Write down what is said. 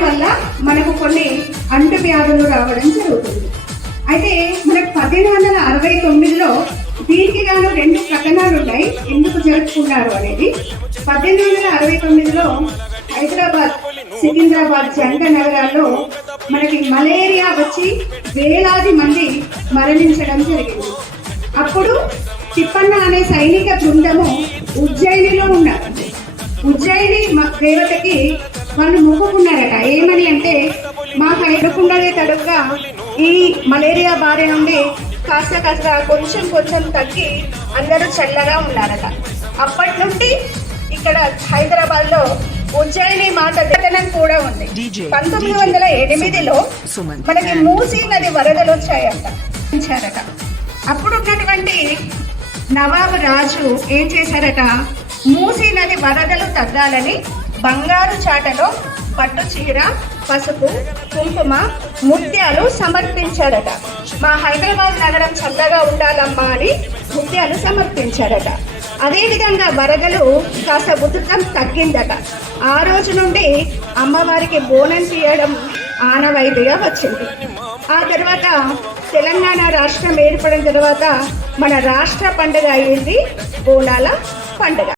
దానివల్ల మనకు కొన్ని అంటువ్యాధులు రావడం జరుగుతుంది. అయితే మనకు 1869లో దీనికి గాను 2 కథనాలు ఉన్నాయి ఎందుకు జరుపుకున్నారు అనేది. 1869లో హైదరాబాద్, సికింద్రాబాద్ జంట నగరాల్లో మనకి మలేరియా వచ్చి వేలాది మంది మరణించడం జరిగింది. అప్పుడు తిప్పన్న అనే సైనిక బృందము ఉజ్జయినిలో ఉన్నారు. ఉజ్జయిని దేవతకి వాళ్ళు మొక్కుకున్నారట. ఏమని అంటే, మాకు ఎడకుండానే తడుగ్గా ఈ మలేరియా బారి నుండి కాస్త కొంచెం తగ్గి అందరూ చల్లగా ఉన్నారట. అప్పటి నుండి ఇక్కడ హైదరాబాద్ లో ఉజ్జయిని మాత కథనం కూడా ఉంది. 1908లో మనకి మూసీ నది వరదలు వచ్చాయట. అప్పుడున్నటువంటి నవాబు రాజు ఏం చేశారట, మూసీ నది వరదలు తగ్గాలని బంగారు చాటలో పట్టు చీర, పసుపు, కుంకుమ, ముత్యాలు సమర్పించారట. మా హైదరాబాద్ నగరం చల్లగా ఉండాలమ్మా అని ముత్యాలు సమర్పించారట. అదేవిధంగా వరదలు కాస్త ఉధృతం తగ్గిందట. ఆ రోజు నుండి అమ్మవారికి బోనం తీయడం ఆనవాయితీగా వచ్చింది. ఆ తర్వాత తెలంగాణ రాష్ట్రం ఏర్పడిన తర్వాత మన రాష్ట్ర పండుగ అయింది బోనాల పండుగ.